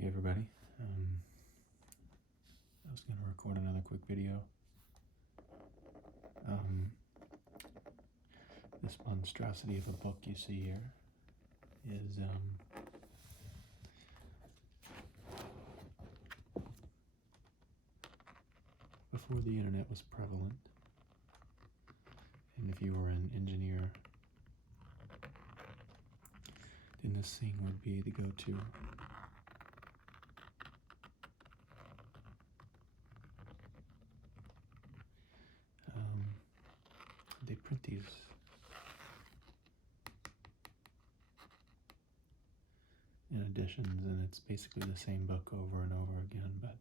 Hey everybody, I was going to record another quick video. This monstrosity of a book you see here is before the internet was prevalent, and if you were an engineer, then this thing would be the go-to. They print these in editions, and it's basically the same book over and over again, but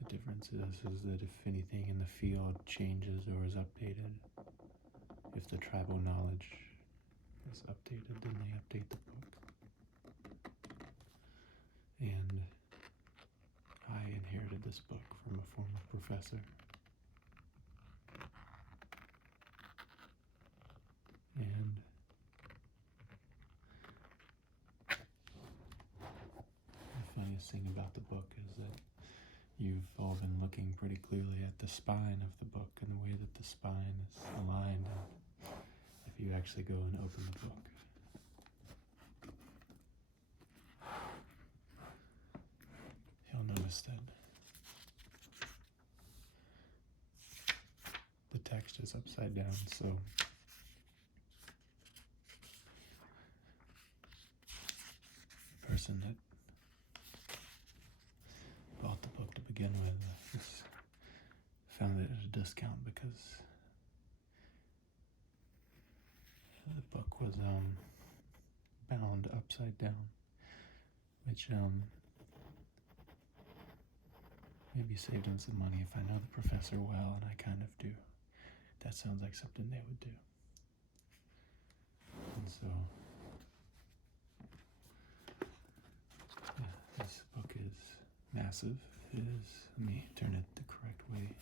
the difference is that if anything in the field changes or is updated, if the tribal knowledge is updated, then they update the book. And I inherited this book from a former professor. And the funniest thing about the book is that you've all been looking pretty clearly at the spine of the book and the way that the spine is aligned. If you actually go and open the book, you'll notice that the text is upside down, so the person that bought the book to begin with found it at a discount because the book was bound upside down, which maybe saved him some money. If I know the professor well, and I kind of do, that sounds like something they would do. And so, yeah, this book is massive. It is, let me turn it the correct way.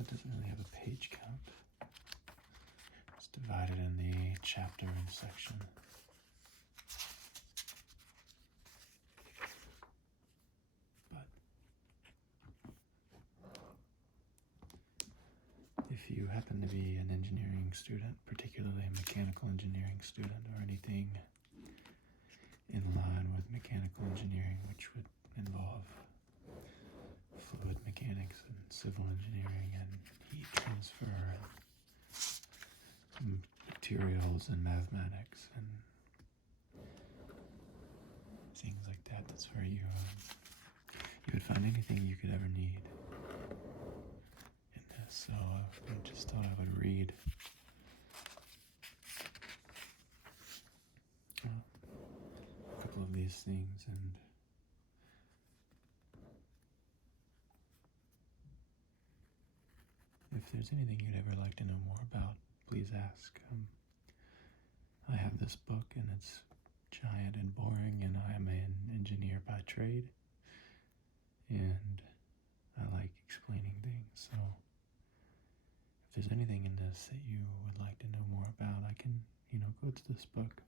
It doesn't really have a page count. It's divided in the chapter and section. But if you happen to be an engineering student, particularly a mechanical engineering student, or anything in line with mechanical engineering, which would involve fluid mechanics and civil engineering and heat transfer and materials and mathematics and things like that, that's where you would find anything you could ever need in this. So I just thought I would read a couple of these things, and if there's anything you'd ever like to know more about, please ask. I have this book, and it's giant and boring, and I am an engineer by trade, and I like explaining things. So if there's anything in this that you would like to know more about, I can, go to this book.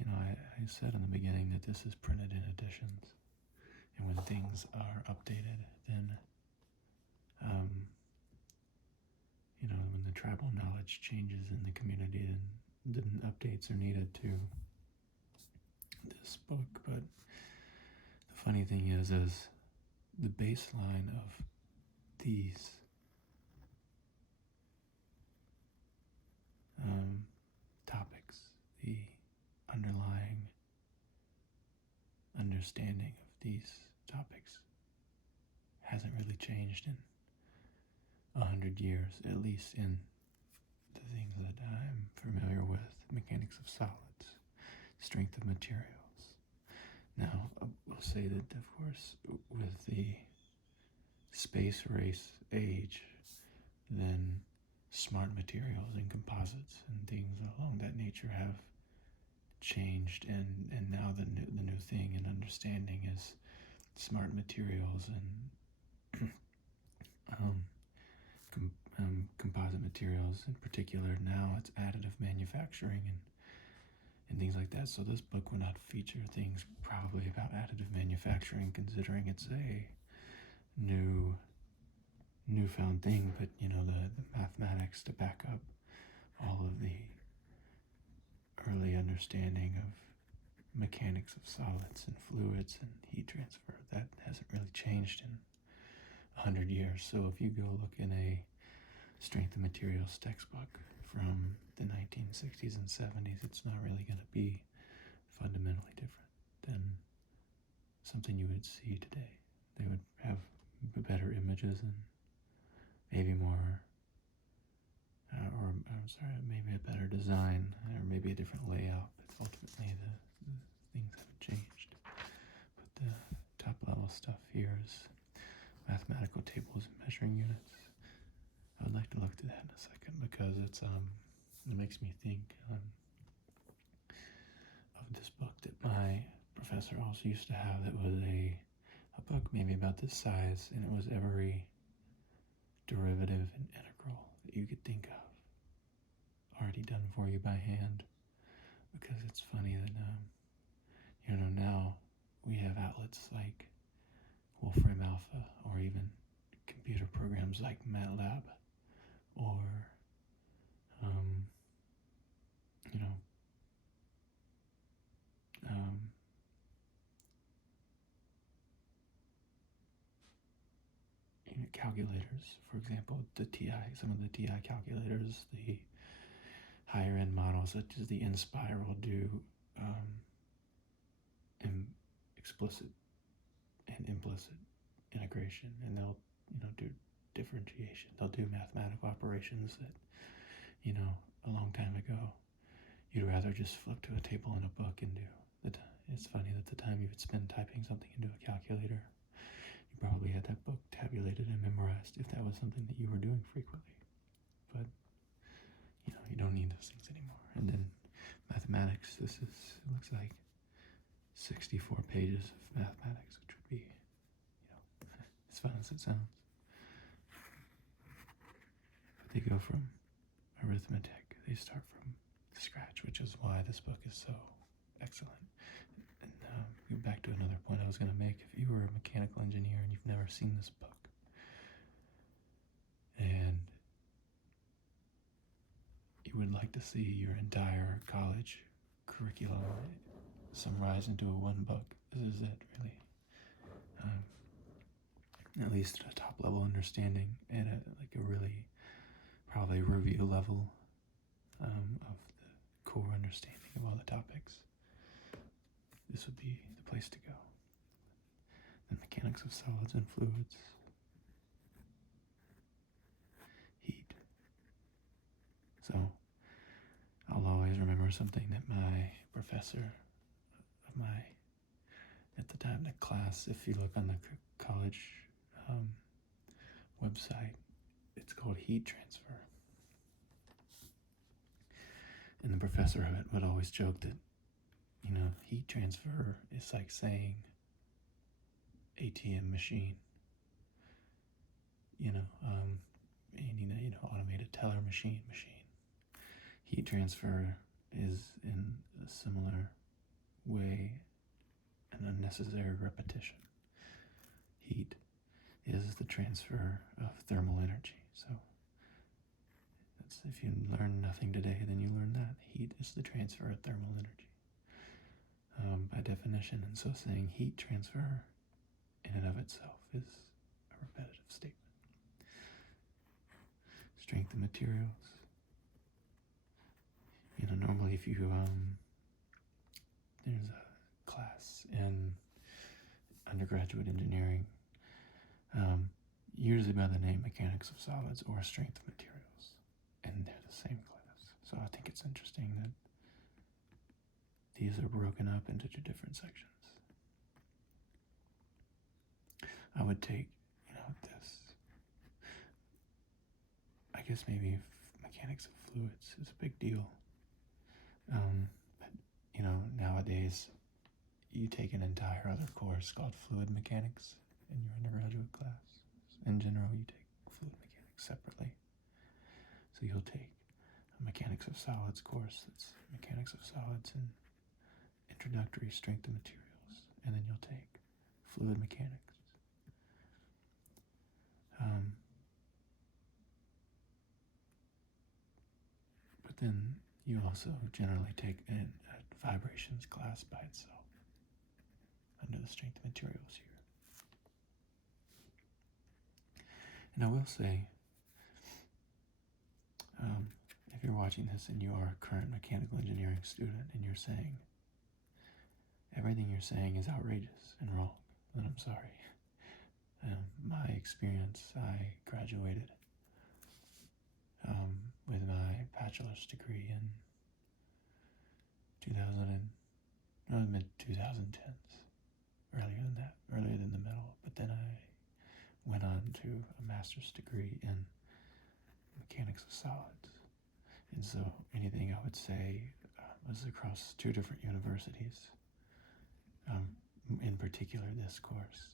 I said in the beginning that this is printed in editions, and when things are updated, then when the tribal knowledge changes in the community, then updates are needed to this book. But the funny thing is the baseline of these topics, the underlying understanding of these topics hasn't really changed in 100 years, at least in the things that I'm familiar with: mechanics of solids, strength of materials. Now, say that, of course, with the space race age, then smart materials and composites and things along that nature have changed, and now the new thing and understanding is smart materials and composite materials in particular. Now it's additive manufacturing and things like that. So this book will not feature things probably about additive manufacturing, considering it's a newfound thing, but the mathematics to back up all of the early understanding of mechanics of solids and fluids and heat transfer, that hasn't really changed in 100 years. So if you go look in a strength of materials textbook from the 1960s and 70s, it's not really going to be fundamentally different than something you would see today. They would have better images and maybe more, maybe a better design, or maybe a different layout, but ultimately the things haven't changed. But the top level stuff here is mathematical tables and measuring units. I would like to look to that in a second because it makes me think of this book that my professor also used to have, that was a book maybe about this size, and it was every derivative and integral that you could think of already done for you by hand. Because it's funny that now we have outlets like Wolfram Alpha, or even computer programs like MATLAB, or calculators, for example, some of the TI calculators, the higher end models such as the Inspire will do explicit and implicit integration, and they'll do differentiation. They'll do mathematical operations that a long time ago you'd rather just flip to a table in a book and do. It's funny that the time you would spend typing something into a calculator, you probably had that book tabulated and memorized if that was something that you were doing frequently. But you don't need those things anymore. And then mathematics, it looks like 64 pages of mathematics, which would be, as fun as it sounds. But they go from arithmetic, they start from scratch, which is why this book is so excellent. And go back to another point I was going to make. If you were a mechanical engineer and you've never seen this book, and you would like to see your entire college curriculum summarized into a one book, this is it, really. At least at a top level understanding, and at a really probably review level of the core understanding of all the topics, this would be the place to go. The mechanics of solids and fluids, heat. So I'll always remember something that my professor of at the time, the class, if you look on the college website, it's called heat transfer. And the professor of it would always joke that, heat transfer is like saying ATM machine, automated teller machine. Heat transfer is in a similar way an unnecessary repetition. Heat is the transfer of thermal energy. So if you learn nothing today, then you learn that. Heat is the transfer of thermal energy, by definition. And so saying heat transfer in and of itself is a repetitive statement. Strength of materials. Normally if you, there's a class in undergraduate engineering, usually by the name Mechanics of Solids or Strength of Materials, and they're the same class. So I think it's interesting that these are broken up into two different sections. I would take, this. I guess maybe mechanics of fluids is a big deal. But, nowadays you take an entire other course called fluid mechanics in your undergraduate class. In general, you take fluid mechanics separately. So you'll take a mechanics of solids course that's mechanics of solids and introductory strength of materials, and then you'll take fluid mechanics. But then you also generally take a vibrations class by itself under the strength of materials here. And I will say, if you're watching this and you are a current mechanical engineering student and you're saying, everything you're saying is outrageous and wrong, then I'm sorry. My experience, I graduated with my bachelor's degree in mid-2010s, earlier than the middle, but then I went on to a master's degree in mechanics of solids. And so anything I would say was across two different universities, in particular this course.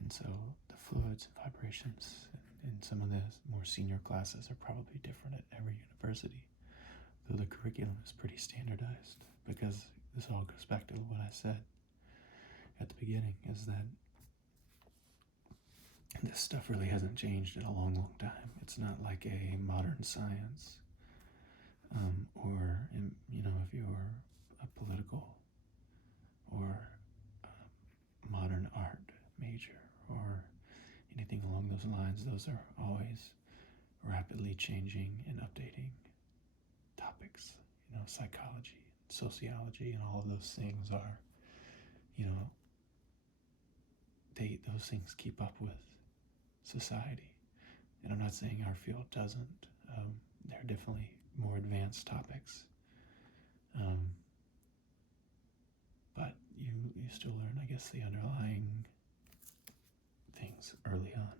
And so the fluids and vibrations in some of the more senior classes are probably different at every university, though the curriculum is pretty standardized, because this all goes back to what I said at the beginning, is that this stuff really hasn't changed in a long, long time. It's not like a modern science, or, if you're a political or modern art major or anything along those lines. Those are always rapidly changing and updating topics. Psychology, sociology, and all of those things are, those things keep up with society. And I'm not saying our field doesn't. There are definitely more advanced topics. But you still learn, I guess, the underlying things early on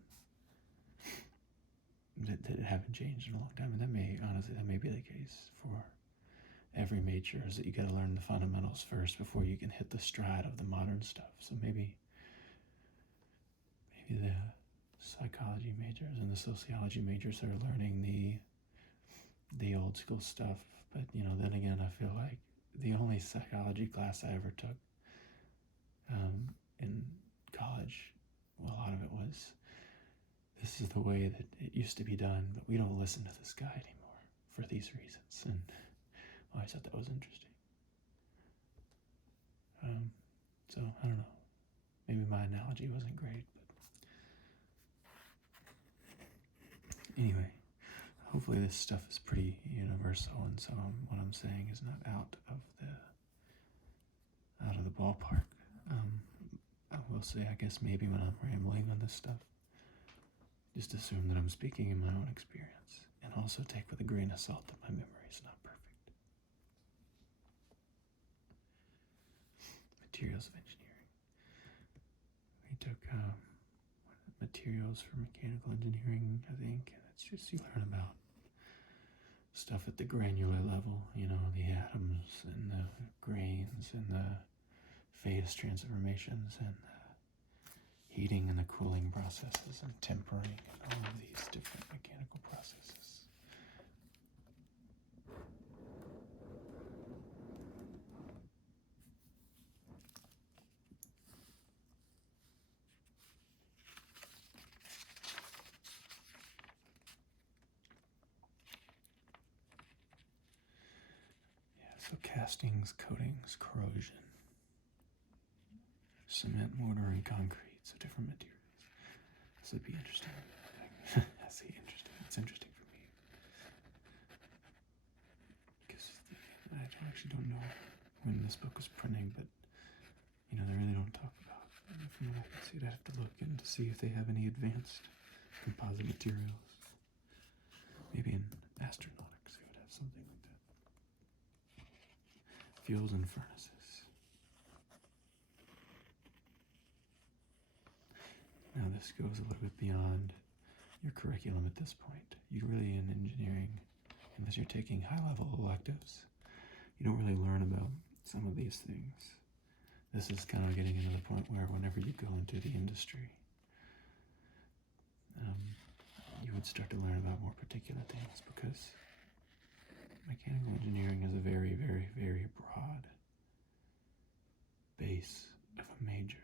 that haven't changed in a long time. And that may be the case for every major, is that you got to learn the fundamentals first before you can hit the stride of the modern stuff. So maybe the psychology majors and the sociology majors are learning the old school stuff. But then again, I feel like the only psychology class I ever took in college, well, a lot of it was, this is the way that it used to be done, but we don't listen to this guy anymore for these reasons. And I always thought that was interesting. So I don't know. Maybe my analogy wasn't great, but anyway, hopefully this stuff is pretty universal, and so what I'm saying is not out of the ballpark. I will say, I guess maybe when I'm rambling on this stuff, just assume that I'm speaking in my own experience, and also take with a grain of salt that my memory is not perfect. Materials of engineering. We took materials for mechanical engineering, I think, and it's just, you learn about stuff at the granular level, the atoms and the grains and the phase transformations and the heating and the cooling processes and tempering and all of these different mechanical processes. So castings, coatings, corrosion, cement, mortar, and concrete, so different materials. This would be interesting. That's interesting. It's interesting for me. Because I actually don't know when this book was printing, but, they really don't talk about it. From what I can see, I'd have to look in to see if they have any advanced composite materials. Maybe in astronautics they would have something like that. Fuels and furnaces. Now this goes a little bit beyond your curriculum at this point. You really, in engineering, unless you're taking high-level electives, you don't really learn about some of these things. This is kind of getting into the point where whenever you go into the industry, you would start to learn about more particular things, because mechanical engineering is a very, very, very broad base of a major.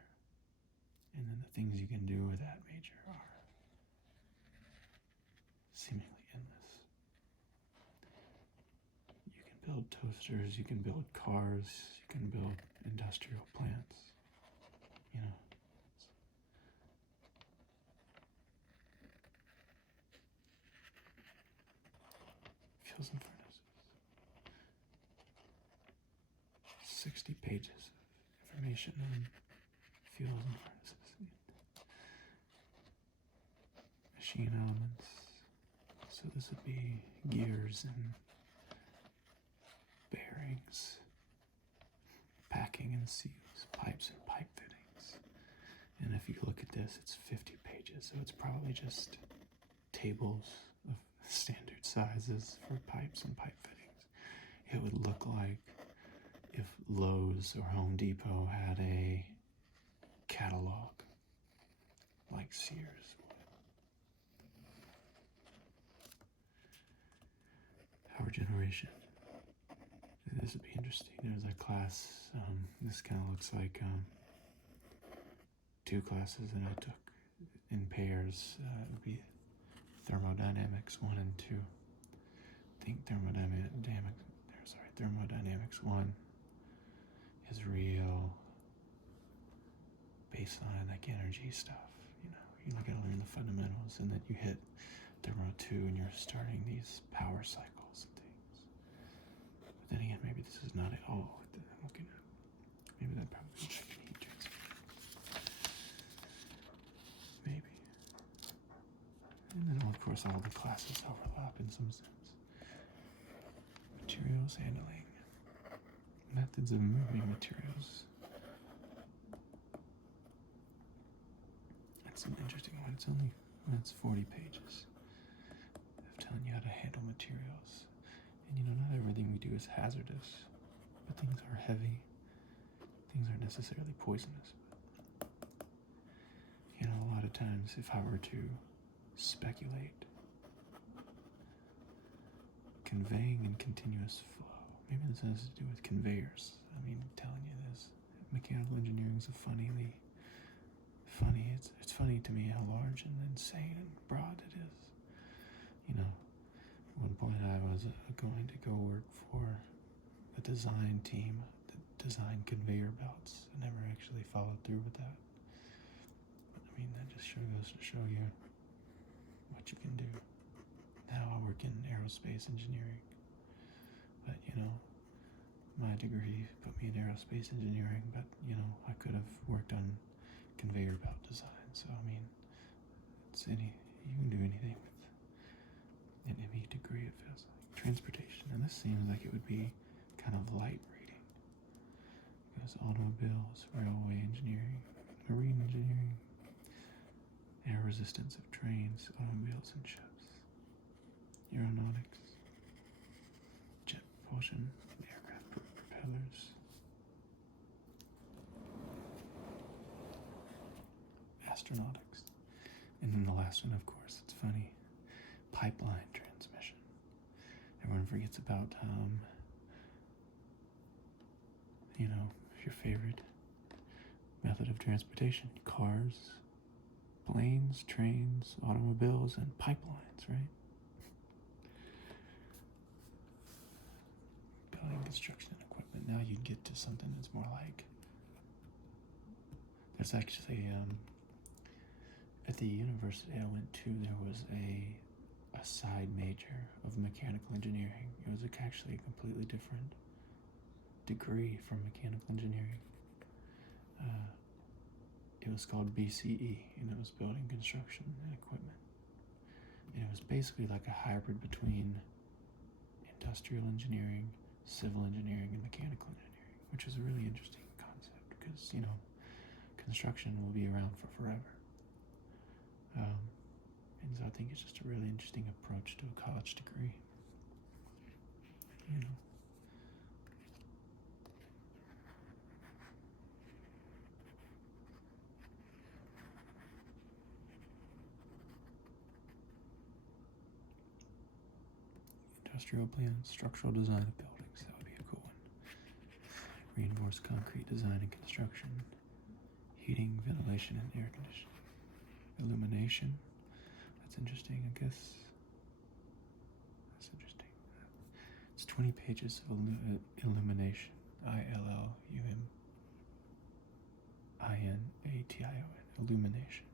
And then the things you can do with that major are seemingly endless. You can build toasters, you can build cars, you can build industrial plants, you know. Fuels and furnaces. 60 pages of information on fuels and furnaces. Machine elements. So this would be gears and bearings, packing and seals, pipes and pipe fittings. And if you look at this, it's 50 pages, so it's probably just tables of standard sizes for pipes and pipe fittings. It would look like if Lowe's or Home Depot had a catalog like Sears would. Power generation. This would be interesting. There's a class, this kind of looks like two classes that I took in pairs. It would be thermodynamics 1 and 2. I think thermodynamics 1 is real baseline, like energy stuff. You know, you gotta learn the fundamentals, and then you hit thermo 2 and you're starting these power cycles and things. But then again, maybe this is not at all what I'm looking at. Maybe that probably looks like an heat transfer. Maybe. And then, of course, all the classes overlap in some sense. Materials handling. Methods of moving materials. That's an interesting one. It's 40 pages of telling you how to handle materials. And not everything we do is hazardous, but things are heavy. Things aren't necessarily poisonous. A lot of times, if I were to speculate, conveying in continuous flow. Maybe this has to do with conveyors. Telling you this. Mechanical engineering is funny. It's funny to me how large and insane and broad it is. At one point I was going to go work for a design team that designed conveyor belts. I never actually followed through with that. That just goes to show you what you can do. Now I work in aerospace engineering, but my degree put me in aerospace engineering, but I could have worked on conveyor belt design. So you can do anything with an ME degree, it feels like. Transportation, and this seems like it would be kind of light reading, because automobiles, railway engineering, marine engineering, air resistance of trains, automobiles and ships, aeronautics, jet propulsion, aircraft propellers, astronautics, and then the last one, of course, it's funny, pipeline transmission. Everyone forgets about, your favorite method of transportation, cars, planes, trains, automobiles, and pipelines, right? Building, construction, and equipment. Now you get to something that's more like, there's actually, at the university I went to, there was a side major of mechanical engineering. It was actually a completely different degree from mechanical engineering. It was called BCE, and it was building, construction, and equipment. And it was basically like a hybrid between industrial engineering, civil engineering, and mechanical engineering, which is a really interesting concept because, construction will be around for forever. And so I think it's just a really interesting approach to a college degree. You know, industrial plans, structural design of buildings. That would be a cool one. Reinforced concrete design and construction. Heating, ventilation, and air conditioning. Illumination. That's interesting, I guess. That's interesting. It's 20 pages of illumination. ILLUMINATION. Illumination.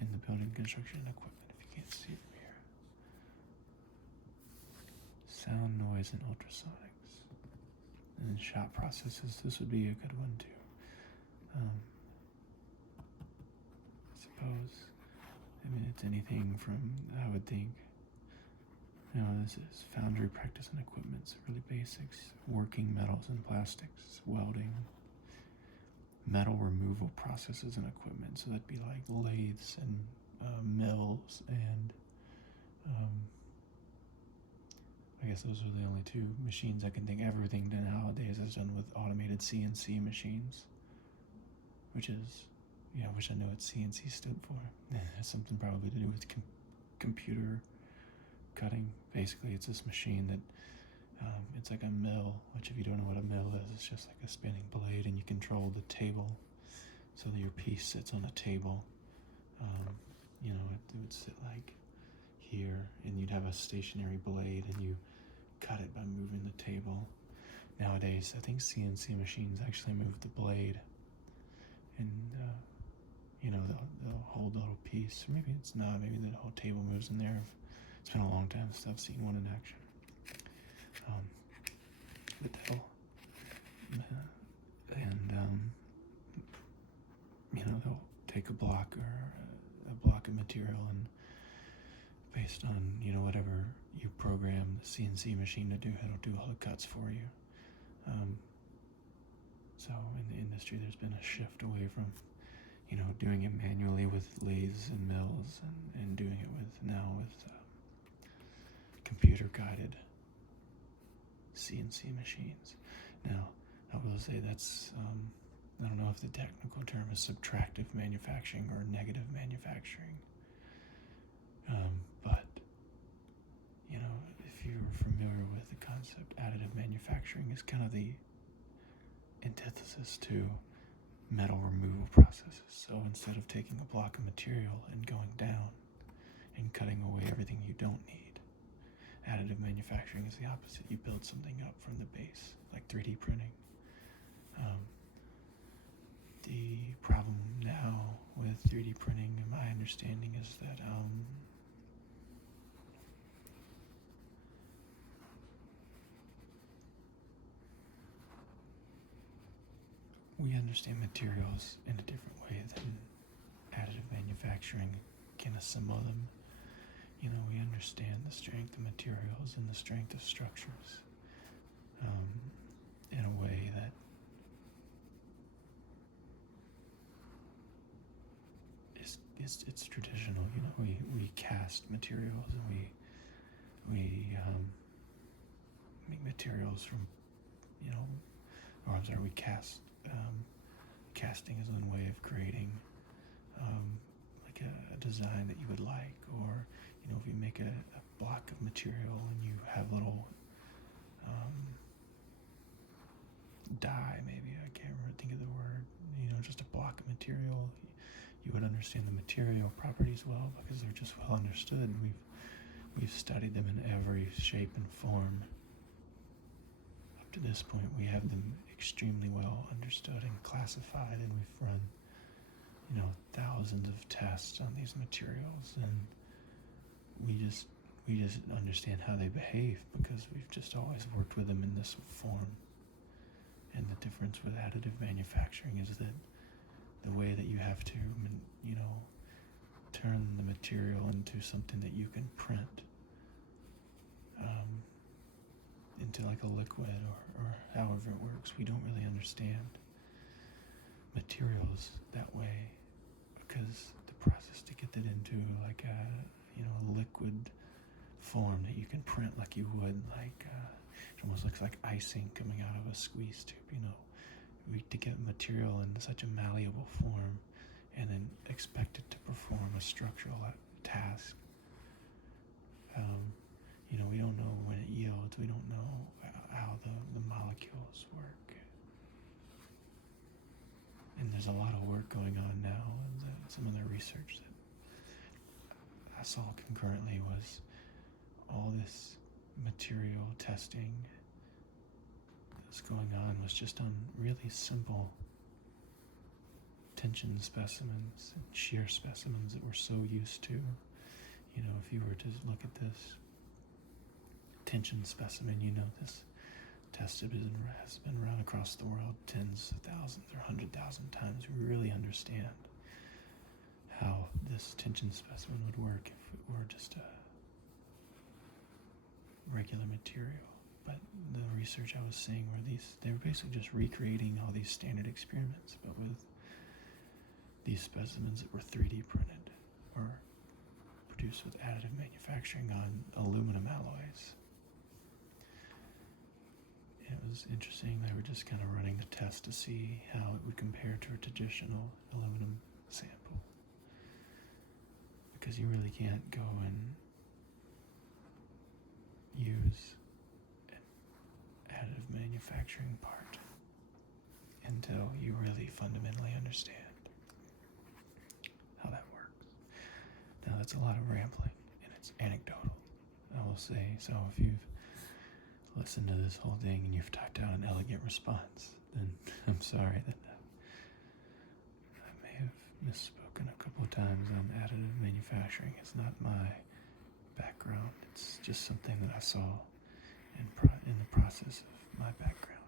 In the building, construction, and equipment, if you can't see it from here. Sound, noise, and ultrasonics. And then shop processes. This would be a good one, too. I suppose. I mean, it's anything from, I would think, this is foundry practice and equipment, so really basics. Working metals and plastics, welding, metal removal processes and equipment, so that'd be like lathes and mills, and I guess those are the only two machines I can think. Everything nowadays is done with automated CNC machines, which is, I wish I knew what CNC stood for. It has something probably to do with computer cutting. Basically, it's this machine that, it's like a mill, which if you don't know what a mill is, it's just like a spinning blade, and you control the table so that your piece sits on a table. It would sit like here, and you'd have a stationary blade, and you cut it by moving the table. Nowadays, I think CNC machines actually move the blade, and they'll hold the little piece. Or maybe it's not. Maybe the whole table moves in there. It's been a long time since I've seen one in action. But they'll take a block of material, and based on whatever you program the CNC machine to do, it'll do all the cuts for you. So in the industry, there's been a shift away from doing it manually with lathes and mills, and doing it with computer guided CNC machines. Now, I will say that's, I don't know if the technical term is subtractive manufacturing or negative manufacturing. But, if you're familiar with the concept, additive manufacturing is kind of the antithesis to metal removal processes. So instead of taking a block of material and going down and cutting away everything you don't need, additive manufacturing is the opposite. You build something up from the base, like 3D printing. The problem now with 3D printing, in my understanding, is that we understand materials in a different way than additive manufacturing can assemble them. We understand the strength of materials and the strength of structures in a way that it's traditional. We cast materials, and we make materials from, we cast. Casting is one way of creating like a design that you would like, or if you make a block of material and you have little dye, maybe, I can't think of the word, just a block of material, you would understand the material properties well, because they're just well understood. We've studied them in every shape and form. Up to this point, we have them extremely well understood and classified, and we've run thousands of tests on these materials, and we just understand how they behave because we've just always worked with them in this form. And the difference with additive manufacturing is that the way that you have to turn the material into something that you can print into like a liquid, or however it works, we don't really understand materials that way, because the process to get that into like a liquid form that you can print like you would it almost looks like icing coming out of a squeeze tube. To get material in such a malleable form and then expect it to perform a structural task. We don't know when it yields. We don't know how the molecules work. And there's a lot of work going on now. And some of the research that I saw concurrently was all this material testing that's going on was just on really simple tension specimens and shear specimens that we're so used to. If you were to look at this tension specimen, this test has been run across the world tens of thousands or 100,000 times. We really understand how this tension specimen would work if it were just a regular material. But the research I was seeing they were basically just recreating all these standard experiments, but with these specimens that were 3D printed or produced with additive manufacturing on aluminum alloys. It was interesting. They were just kind of running the test to see how it would compare to a traditional aluminum sample. Because you really can't go and use an additive manufacturing part until you really fundamentally understand how that works. Now that's a lot of rambling and it's anecdotal, I will say. So if you've listened to this whole thing and you've typed out an elegant response, then I'm sorry that I may have misspoken a couple of times on additive manufacturing. It's not my background. It's just something that I saw in the process of my background.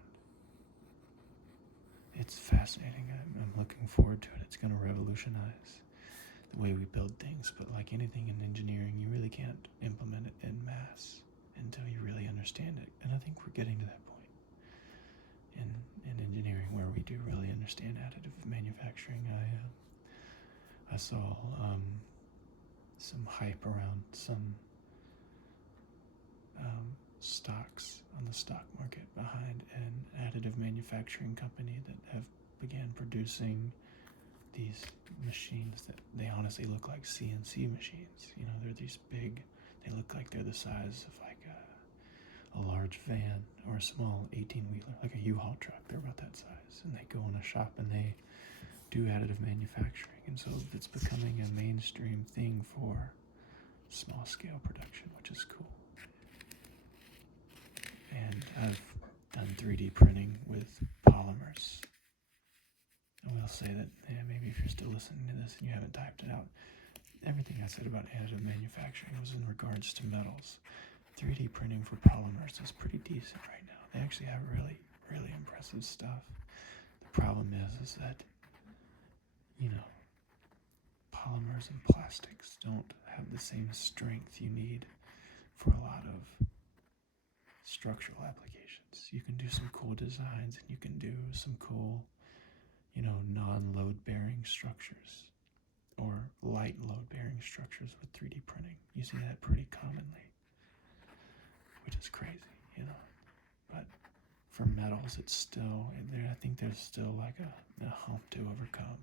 It's fascinating. I'm looking forward to it. It's going to revolutionize the way we build things. But like anything in engineering, you really can't implement it in mass until you really understand it. And I think we're getting to that point in engineering where we do really understand additive manufacturing. I saw some hype around some stocks on the stock market behind an additive manufacturing company that have began producing these machines that they honestly look like CNC machines. They're these big, they look like they're the size of like a large van or a small 18-wheeler, like a U-Haul truck. They're about that size. And they go in a shop and they do additive manufacturing. And so it's becoming a mainstream thing for small scale production, which is cool. And I've done 3D printing with polymers. I will say that maybe if you're still listening to this and you haven't typed it out, everything I said about additive manufacturing was in regards to metals. 3D printing for polymers is pretty decent right now. They actually have really, really impressive stuff. The problem is that, polymers and plastics don't have the same strength you need for a lot of structural applications. You can do some cool designs and you can do some cool, non-load bearing structures or light load bearing structures with 3D printing. You see that pretty commonly, which is crazy, But for metals, it's still, I think there's still like a hump to overcome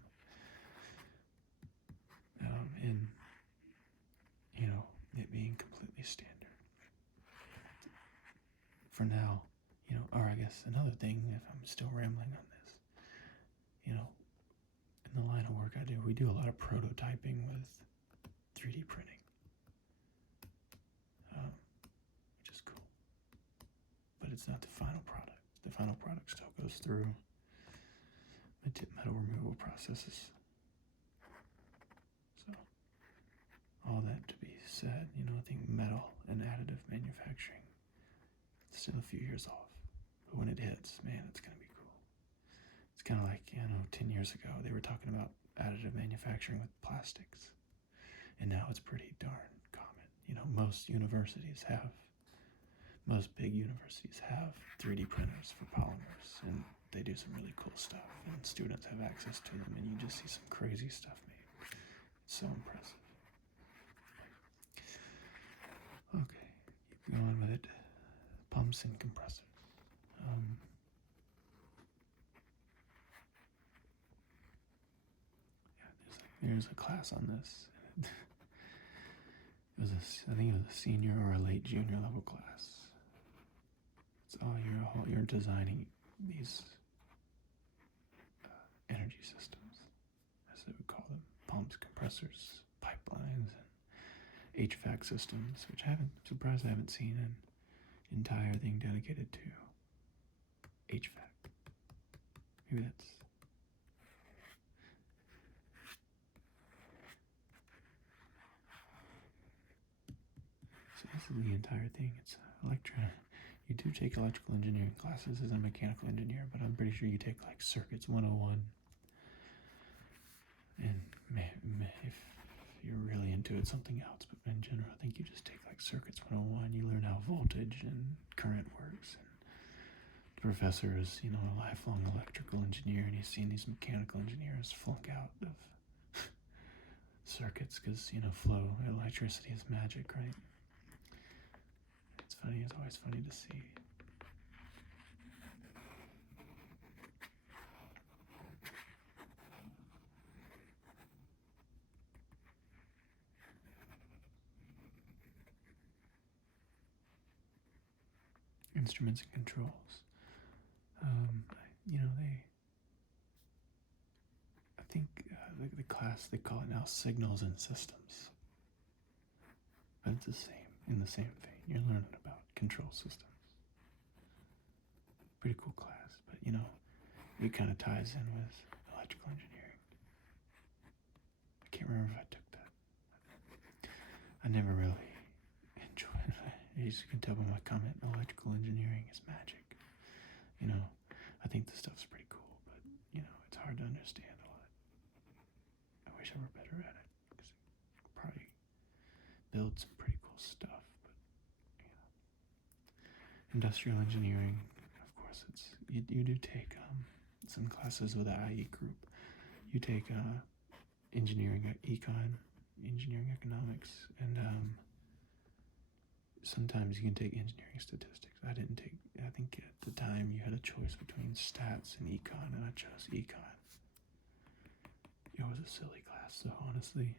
in, it being completely standard. For now, or I guess another thing, if I'm still rambling on this, in the line of work I do, we do a lot of prototyping with 3D printing, which is cool. But it's not the final product. The final product still goes through metal removal processes. So, all that to be said, I think metal and additive manufacturing is still a few years off. But when it hits, man, it's going to be cool. It's kind of like, 10 years ago, they were talking about additive manufacturing with plastics. And now it's pretty darn common. Most big universities have 3D printers for polymers, and they do some really cool stuff, and students have access to them, and you just see some crazy stuff made. So impressive. Okay, keep going with it. Pumps and compressors. Yeah, there's a class on this. I think it was a senior or a late junior level class. It's all you're designing these energy systems, as they would call them, pumps, compressors, pipelines, and HVAC systems, which I'm surprised I haven't seen an entire thing dedicated to HVAC. Maybe that's. So this is the entire thing. It's You do take electrical engineering classes as a mechanical engineer, but I'm pretty sure you take like Circuits 101. And if you're really into it, something else. But in general, I think you just take like Circuits 101. You learn how voltage and current works. And the professor is, a lifelong electrical engineer, and he's seen these mechanical engineers flunk out of circuits because, flow, electricity is magic, right? It's funny. It's always funny to see. Instruments and controls. I think the class, they call it now signals and systems. But it's the same, in the same vein. You're learning about control systems. Pretty cool class, but it kind of ties in with electrical engineering. I can't remember if I took that. I never really enjoyed it. As you can tell by my comment, electrical engineering is magic. I think this stuff's pretty cool, but it's hard to understand a lot. I wish I were better at it, because I could probably build some pretty cool stuff. But industrial engineering, of course, you do take some classes with the IE group. You take engineering engineering economics, and sometimes you can take engineering statistics. I think at the time you had a choice between stats and econ, and I chose econ. It was a silly class, so honestly,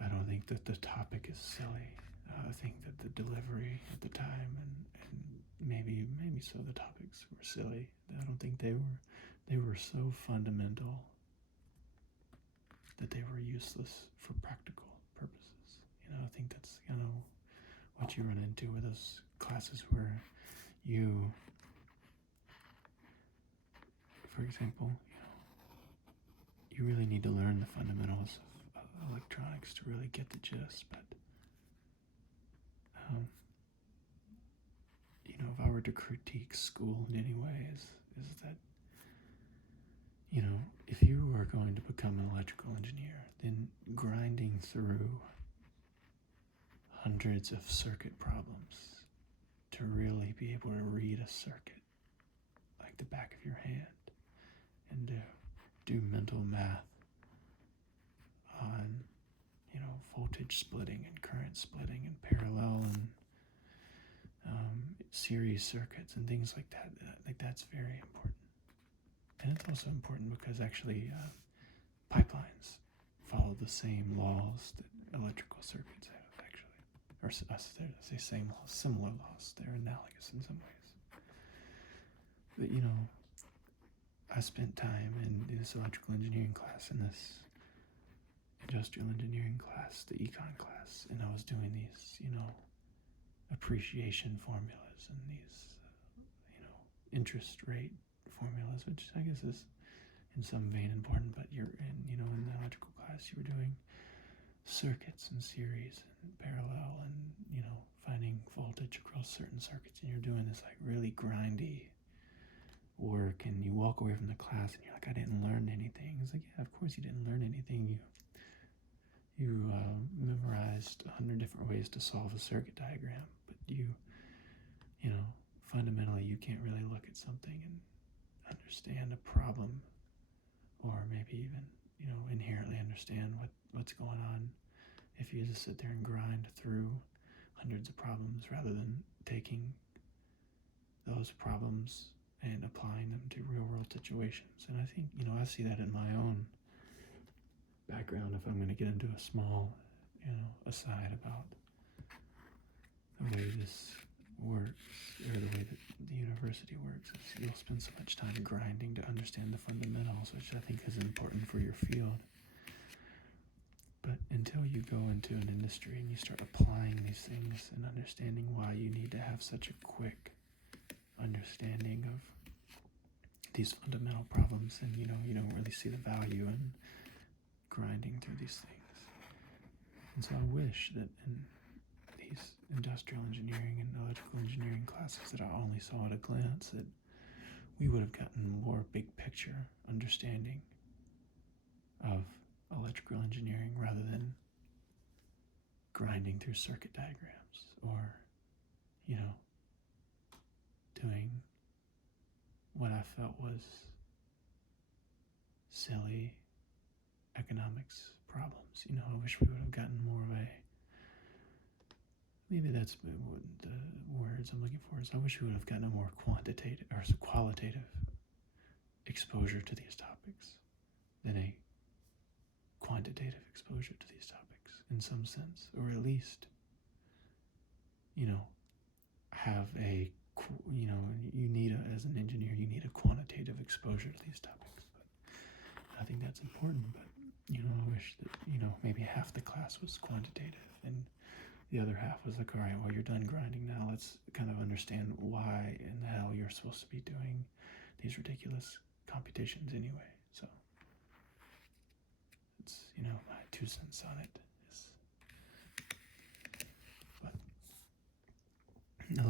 I don't think that the topic is silly. I think that the delivery at the time, and maybe so, the topics were silly. I don't think they were so fundamental that they were useless for practical purposes. I think that's what you run into with those classes where you, for example, you really need to learn the fundamentals of electronics to really get the gist. But if I were to critique school in any way, is that if you were going to become an electrical engineer, then grinding through hundreds of circuit problems to really be able to read a circuit like the back of your hand, and to do mental math on voltage splitting and current splitting and parallel and series circuits and things like that. That's very important. And it's also important because actually pipelines follow the same laws that electrical circuits have, actually. Or I say same laws, similar laws. They're analogous in some ways. But I spent time in this electrical engineering class, in this industrial engineering class, the econ class, and I was doing these, appreciation formulas and these, interest rate formulas, which I guess is in some vein important, but you're in the electrical class, you were doing circuits and series and parallel and, finding voltage across certain circuits, and you're doing this like really grindy work, and you walk away from the class and you're like, I didn't learn anything. It's like, yeah, of course you didn't learn anything. You memorized 100 different ways to solve a circuit diagram, but you fundamentally you can't really look at something and understand a problem, or maybe even, inherently understand what's going on if you just sit there and grind through hundreds of problems rather than taking those problems and applying them to real world situations. And I think, I see that in my own background. If I'm going to get into a small, aside about the way this works, or the way that the university works, is you'll spend so much time grinding to understand the fundamentals, which I think is important for your field. But until you go into an industry and you start applying these things and understanding why you need to have such a quick understanding of these fundamental problems, and you don't really see the value in grinding through these things. And so I wish that in these industrial engineering and electrical engineering classes that I only saw at a glance, that we would have gotten more big picture understanding of electrical engineering rather than grinding through circuit diagrams, or doing what I felt was silly economics problems. I wish we would have gotten more of a, maybe that's what the words I'm looking for is, I wish we would have gotten a more quantitative or qualitative exposure to these topics than a quantitative exposure to these topics in some sense, or at least, have a, you need as an engineer, you need a quantitative exposure to these topics. But I think that's important, but, I wish that, maybe half the class was quantitative and the other half was like, all right, well, you're done grinding now. Let's kind of understand why in the hell you're supposed to be doing these ridiculous computations anyway. So it's, my 2 cents on it. But the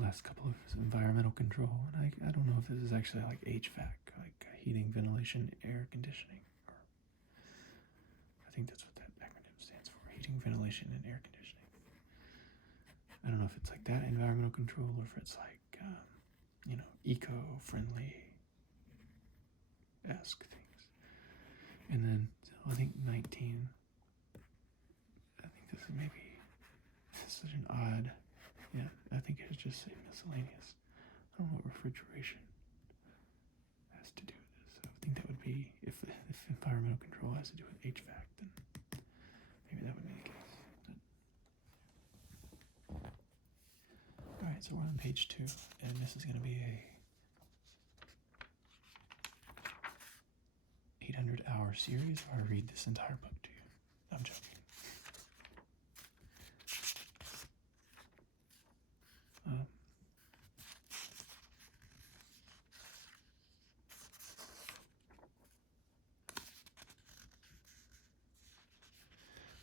last couple of is environmental control. And I don't know if this is actually like HVAC, like heating, ventilation, air conditioning. Or I think that's what that acronym stands for, heating, ventilation, and air conditioning. I don't know if it's like that, environmental control, or if it's like, eco-friendly-esque things. And then, I think 19, I think this is such an odd, I think it should just say miscellaneous. I don't know what refrigeration has to do with this. So I think that would be, if environmental control has to do with HVAC, then maybe that would be the case. Alright, so we're on page 2, and this is going to be a 800-hour series where I read this entire book to you. I'm joking.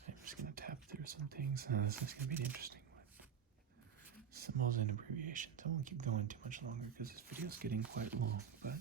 I'm just going to tap through some things. This is going to be an interesting one. Symbols and abbreviations. I won't keep going too much longer because this video is getting quite long, but